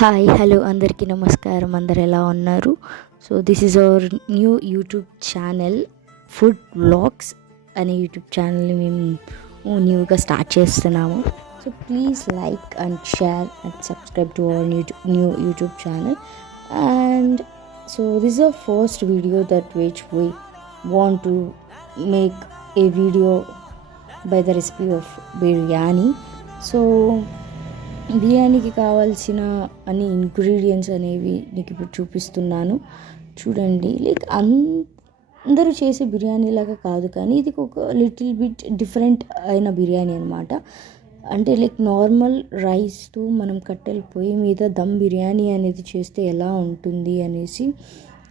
Hi hello అందరికీ నమస్కారం. అందరు ఎలా ఉన్నారు? So this is our new YouTube channel food vlogs అనే యూట్యూబ్ ఛానల్ని మేము న్యూగా స్టార్ట్ చేస్తున్నాము. So please like and share and subscribe to our new YouTube channel. And so this is the first video that which we want to make a video by the recipe of biryani. So బిర్యానీకి కావాల్సిన అన్ని ingredients అనేవి నీకు ఇప్పుడు చూపిస్తున్నాను చూడండి. Like అందరూ చేసే బిర్యానీ లాగా కాదు, కానీ ఇది ఒక లిటిల్ బిట్ డిఫరెంట్ అయిన బిర్యానీ అనమాట. అంటే లైక్ నార్మల్ రైస్తో మనం కట్టెల పొయ్యి మీద దమ్ బిర్యానీ అనేది చేస్తే ఎలా ఉంటుంది అనేసి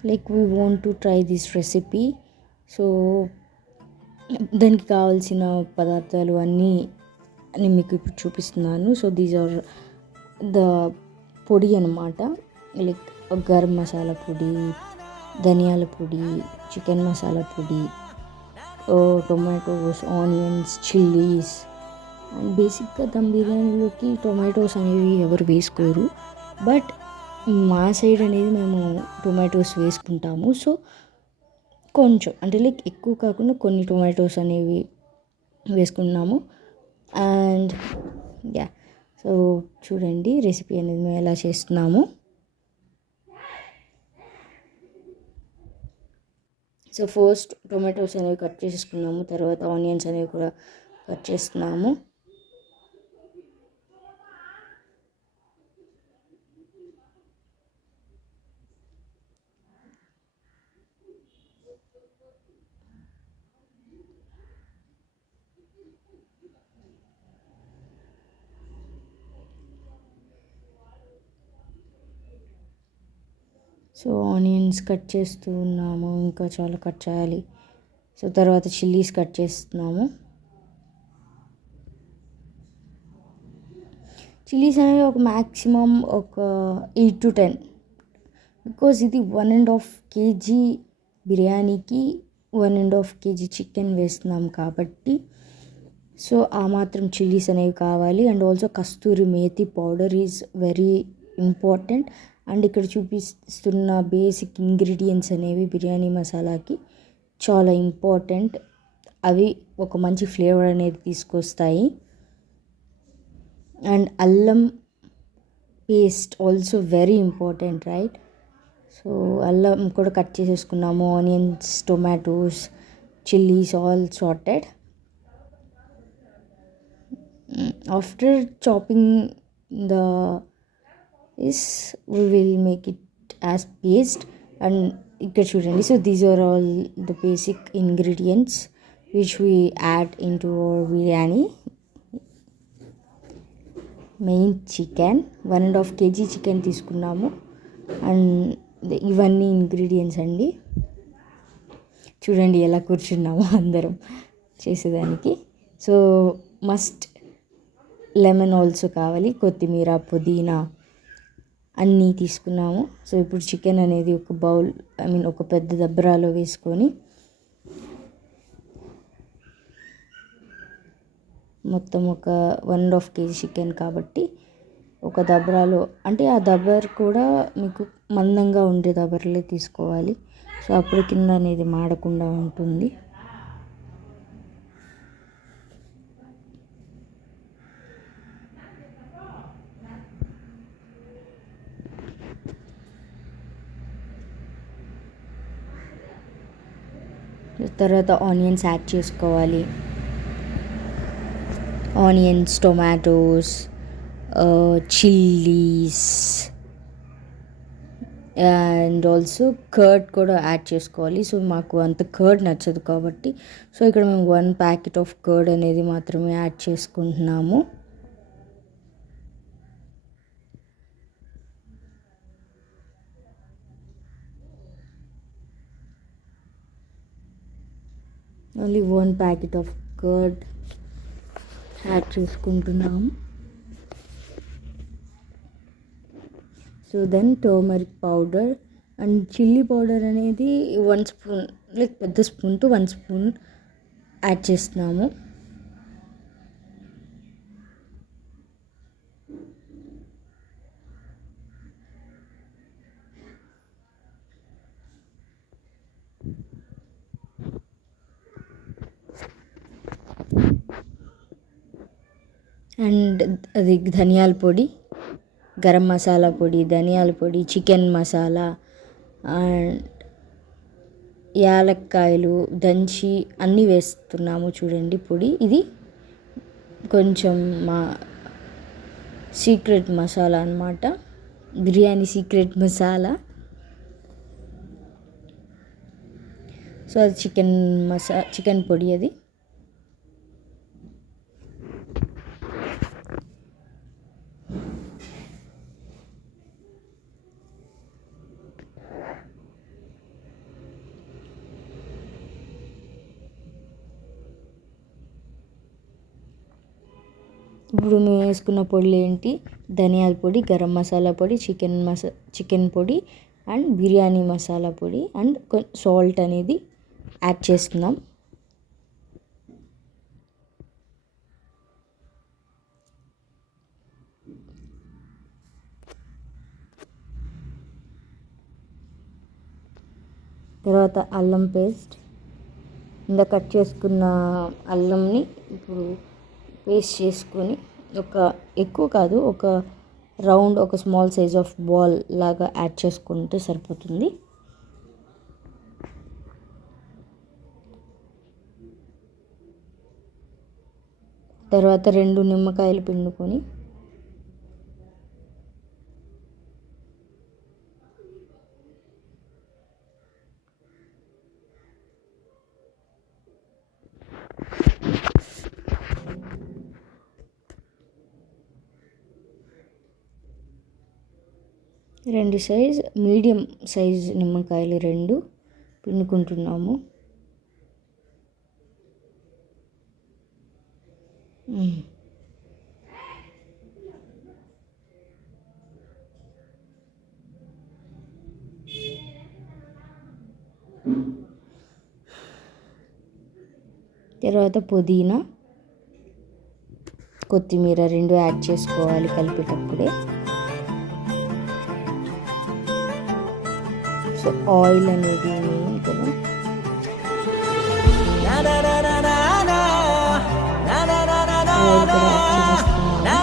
like we want to try this recipe. So దానికి కావాల్సిన పదార్థాలు అన్నీ మీకు ఇప్పుడు చూపిస్తున్నాను. సో దీస్ ఆర్ ద పొడి అనమాట. లైక్ గరం మసాలా పొడి, ధనియాల పొడి, చికెన్ మసాలా పొడి, టొమాటోస్, ఆనియన్స్, చిల్లీస్. అండ్ బేసిక్గా దమ్ బిర్యానీలోకి టొమాటోస్ అనేవి ఎవరు వేసుకోరు, బట్ మా సైడ్ అనేది మేము టొమాటోస్ వేసుకుంటాము. సో కొంచెం అంటే లైక్ ఎక్కువ కాకుండా కొన్ని టొమాటోస్ అనేవి వేసుకున్నాము. అండ్ యా, సో చూడండి రెసిపీ అనేది మేము ఎలా చేస్తున్నాము. సో ఫస్ట్ టొమాటోస్ అనేవి కట్ చేసుకున్నాము, తర్వాత ఆనియన్స్ అనేవి కూడా కట్ చేస్తున్నాము. సో ఆనియన్స్ కట్ చేస్తూ ఉన్నాము, ఇంకా చాలా కట్ చేయాలి. సో తర్వాత చిల్లీస్ కట్ చేస్తున్నాము. చిల్లీస్ అనేవి ఒక మ్యాక్సిమం ఒక 8 to 10, బికాజ్ ఇది 1.5 kg బిర్యానీకి 1.5 kg చికెన్ వేస్తున్నాం కాబట్టి సో ఆ మాత్రం చిల్లీస్ అనేవి కావాలి. And also Kasturi methi powder is very important. And ఇక్కడ చూపిస్తున్న బేసిక్ ఇంగ్రీడియంట్స్ అనేవి బిర్యానీ మసాలాకి చాలా ఇంపార్టెంట్. అవి ఒక మంచి ఫ్లేవర్ అనేది తీసుకొస్తాయి. అండ్ అల్లం paste also very important, right? So అల్లం కూడా కట్ చేసేసుకున్నాము. Onions, tomatoes, chillies all sorted. After chopping the is we will make it as paste. And ఇక్కడ చూడండి. So these are all the basic ingredients which we add into our biryani. Main chicken 1.5 kg chicken తీసుకున్నాము. And ఇవన్నీ ingredients అండి. చూడండి ఎలా కూర్చున్నాము అందరం చేసేదానికి. సో మస్ట్ లెమన్ ఆల్సో కావాలి, కొత్తిమీర, పుదీనా అన్నీ తీసుకున్నాము. సో ఇప్పుడు చికెన్ అనేది ఒక బౌల్ ఒక పెద్ద దబ్బరాలో వేసుకొని మొత్తం ఒక 1.5 kg చికెన్ కాబట్టి ఒక దబ్బరాలో, అంటే ఆ దబ్బర్ కూడా మీకు మందంగా ఉండే దబ్బరలే తీసుకోవాలి. సో అప్పుడు కింద అనేది మాడకుండా ఉంటుంది. తర్వాత ఆనియన్స్ యాడ్ చేసుకోవాలి. Onions, tomatoes, chillies and also curd కూడా యాడ్ చేసుకోవాలి. సో మాకు అంత కర్డ్ నచ్చదు కాబట్టి సో ఇక్కడ మేము 1 ప్యాకెట్ ఆఫ్ కర్డ్ అనేది మాత్రమే యాడ్ చేసుకుంటున్నాము. Only 1 packet of curd add చేసుకుంటున్నాము. So then turmeric powder and chilli powder అనేది 1 స్పూన్, లైక్ పెద్ద స్పూన్తో 1 స్పూన్ యాడ్ చేస్తున్నాము. అండ్ అది ధనియాల పొడి, గరం మసాలా పొడి, ధనియాల పొడి, చికెన్ మసాలా అండ్ యాలక్కాయలు దంచి అన్నీ వేస్తున్నాము చూడండి పొడి. ఇది కొంచెం మా సీక్రెట్ మసాలా అన్నమాట, బిర్యానీ సీక్రెట్ మసాలా. సో అది చికెన్ పొడి అది. ఇప్పుడు మేము వేసుకున్న పొడులు ఏంటి? ధనియాల పొడి, గరం మసాలా పొడి, చికెన్ పొడి అండ్ బిర్యానీ మసాలా పొడి అండ్ సాల్ట్ అనేది యాడ్ చేస్తున్నాం. తర్వాత అల్లం పేస్ట్, ఇందా కట్ చేసుకున్న అల్లంని ఇప్పుడు పేస్ట్ చేసుకొని ఎక్కువ కాదు, ఒక రౌండ్, ఒక స్మాల్ సైజ్ ఆఫ్ బాల్ లాగా యాడ్ చేసుకుంటే సరిపోతుంది. తర్వాత 2 నిమ్మకాయలు పిండుకొని మీడియం సైజ్ నిమ్మకాయలు 2 పిండుకుంటున్నాము. తర్వాత పుదీనా, కొత్తిమీర 2 యాడ్ చేసుకోవాలి కలిపేటప్పుడే. సో ఆయిల్ అనేది మెయిన్ కదా. ఆయిల్ కూడా యాడ్ చేస్తున్నాము.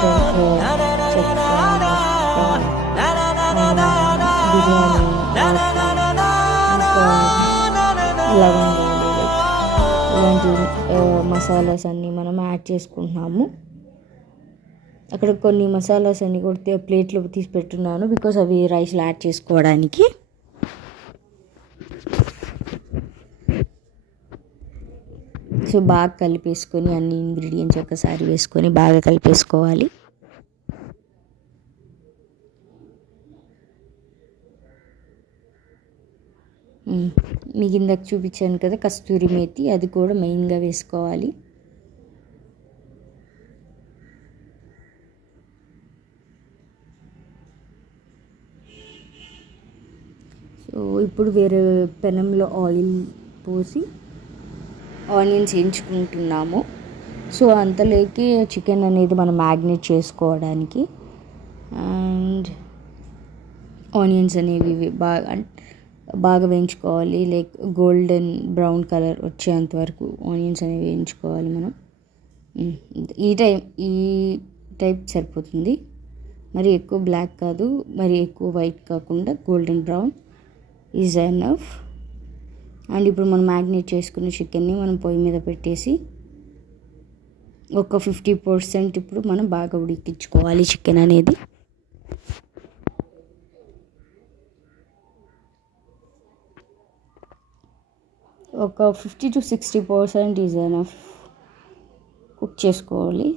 సో ఇలాంటి మసాలాస్ అన్నీ మనం యాడ్ చేసుకుంటున్నాము. అక్కడ కొన్ని మసాలాస్ అన్నీ కూడా ప్లేట్లో తీసి పెట్టున్నాను, బికాస్ అవి రైస్లో యాడ్ చేసుకోవడానికి. సో బాగా కలిపేసుకొని అన్ని ఇంగ్రీడియంట్స్ ఒకసారి వేసుకొని బాగా కలిపేసుకోవాలి. మీకు ఇందాక చూపించాను కదా కస్తూరి మేతి, అది కూడా మెయిన్గా వేసుకోవాలి. సో ఇప్పుడు వేరే పెనంలో ఆయిల్ పోసి ఆనియన్స్ వేయించుకుంటున్నాము. సో అంతలోకి చికెన్ అనేది మనం మ్యాగ్నేట్ చేసుకోవడానికి అండ్ ఆనియన్స్ అనేవి బాగా వేయించుకోవాలి. లైక్ గోల్డెన్ బ్రౌన్ కలర్ వచ్చేంత వరకు ఆనియన్స్ అనేవి వేయించుకోవాలి మనం. ఈ టైప్ సరిపోతుంది, మరి ఎక్కువ బ్లాక్ కాదు, మరి ఎక్కువ వైట్ కాకుండా golden brown is enough. And ఇప్పుడు మనం మ్యాగ్నేట్ చేసుకున్న చికెన్ని మనం పొయ్యి మీద పెట్టేసి ఒక 50% ఇప్పుడు మనం బాగా ఉడికించుకోవాలి చికెన్ అనేది. ఒక 50 to 60% ఈజ్ ఎనఫ్ కుక్ చేసుకోవాలి.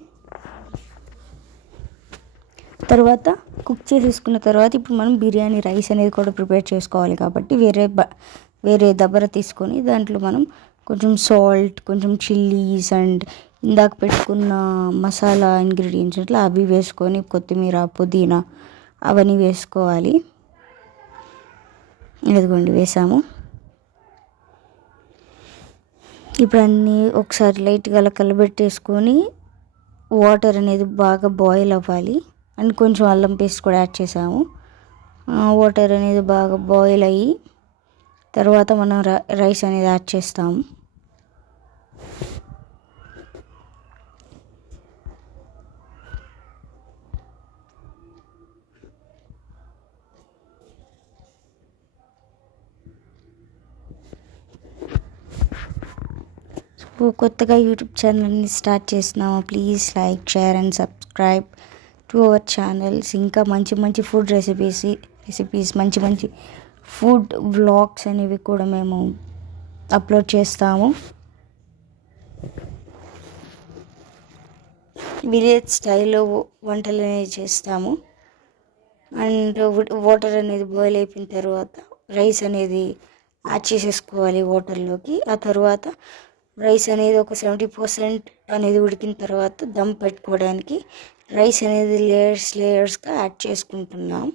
తర్వాత కుక్ చేసేసుకున్న తర్వాత ఇప్పుడు మనం బిర్యానీ రైస్ అనేది కూడా ప్రిపేర్ చేసుకోవాలి కాబట్టి వేరే దబ్బర తీసుకొని దాంట్లో మనం కొంచెం సాల్ట్, కొంచెం చిల్లీస్ అండ్ ఇందాక పెట్టుకున్న మసాలా ఇంగ్రీడియంట్స్ అట్లా అవి వేసుకొని కొత్తిమీర, పుదీనా అవన్నీ వేసుకోవాలి. ఇదిగోండి వేసాము. ఇప్పుడు అన్నీ ఒకసారి లైట్గా అలా కలబెట్టేసుకొని వాటర్ అనేది బాగా బాయిల్ అవ్వాలి. అండ్ కొంచెం అల్లం పేస్ట్ కూడా యాడ్ చేసాము. వాటర్ అనేది బాగా బాయిల్ అయ్యి తర్వాత మనం రైస్ అనేది యాడ్ చేస్తాము. కొత్తగా యూట్యూబ్ ఛానల్ని స్టార్ట్ చేసినాము. Please like, share and subscribe to our channels. ఇంకా మంచి మంచి ఫుడ్ రెసిపీస్ మంచి మంచి ఫుడ్ వ్లాగ్స్ అనేవి కూడా మేము అప్లోడ్ చేస్తాము. విలేజ్ స్టైల్లో వంటలు అనేవి చేస్తాము. అండ్ వాటర్ అనేది బాయిల్ అయిపోయిన తర్వాత రైస్ అనేది యాడ్ చేసేసుకోవాలి వాటర్లోకి. ఆ తర్వాత రైస్ అనేది ఒక 70% అనేది ఉడికిన తర్వాత దమ్ పెట్టుకోవడానికి రైస్ అనేది లేయర్స్గా యాడ్ చేసుకుంటున్నాం.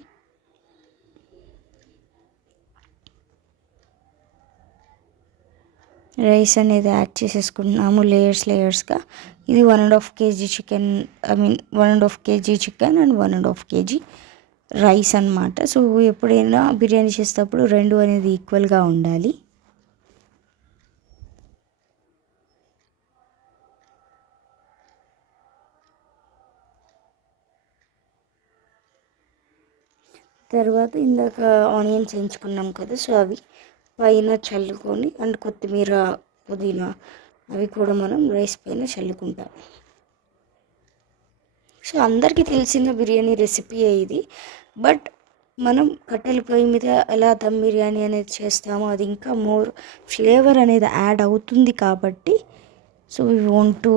రైస్ అనేది యాడ్ చేసేసుకుంటున్నాము లేయర్స్గా. ఇది 1.5 kg chicken, 1.5 kg chicken and 1.5 kg rice అన్నమాట. సో ఎప్పుడైనా బిర్యానీ చేసేటప్పుడు రెండు అనేది ఈక్వల్గా ఉండాలి. తర్వాత ఇందాక ఆనియన్స్ ఎంచుకున్నాం కదా, సో అవి పైన చల్లుకొని అండ్ కొత్తిమీర, పుదీనా అవి కూడా మనం రైస్ పైన చల్లుకుంటాం. సో అందరికీ తెలిసిన బిర్యానీ రెసిపీ ఇది. బట్ మనం కట్టెల పొయ్యి మీద ఎలా దమ్ బిర్యానీ అనేది చేస్తామో అది ఇంకా మోర్ ఫ్లేవర్ అనేది యాడ్ అవుతుంది కాబట్టి so we want to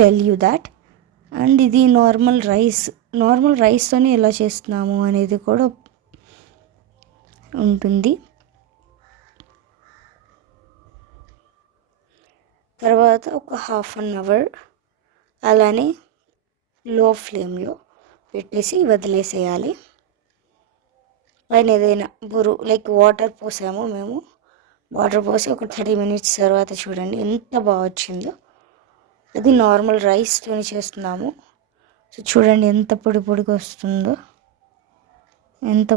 tell you that. And ఇది నార్మల్ రైస్తోనే ఎలా చేస్తున్నాము అనేది కూడా ఉంటుంది. తర్వాత ఒక 1/2 అవర్ అలానే లో ఫ్లేమ్లో పెట్టేసి వదిలేసేయాలి. పైన ఏదైనా లైక్ వాటర్ పోసాము మేము. వాటర్ పోసి ఒక 30 minutes తర్వాత చూడండి ఎంత బాగా వచ్చిందో. అది నార్మల్ రైస్తో చేస్తున్నాము. సో చూడండి ఎంత పొడిగా వస్తుందో, ఎంత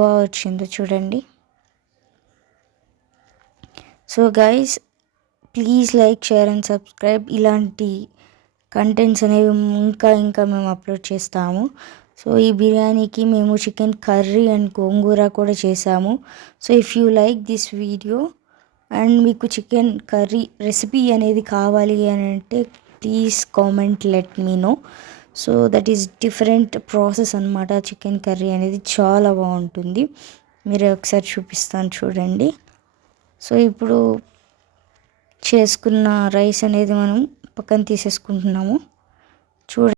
బాగా వచ్చిందో చూడండి. So guys please like, share and subscribe. ఇలాంటి కంటెంట్స్ అనేవి ఇంకా మేము అప్లోడ్ చేస్తాము. సో ఈ బిర్యానీకి మేము చికెన్ కర్రీ అండ్ గోంగూర కూడా చేసాము. So if you like this video and మీకు చికెన్ కర్రీ రెసిపీ అనేది కావాలి అని అంటే please comment, let me know. So that is different process అనమాట. చికెన్ కర్రీ అనేది చాలా బాగుంటుంది. మీరు ఒకసారి చూపిస్తాను చూడండి. సో ఇప్పుడు చేసుకున్న రైస్ అనేది మనం పక్కన తీసేసుకుంటున్నాము చూడండి.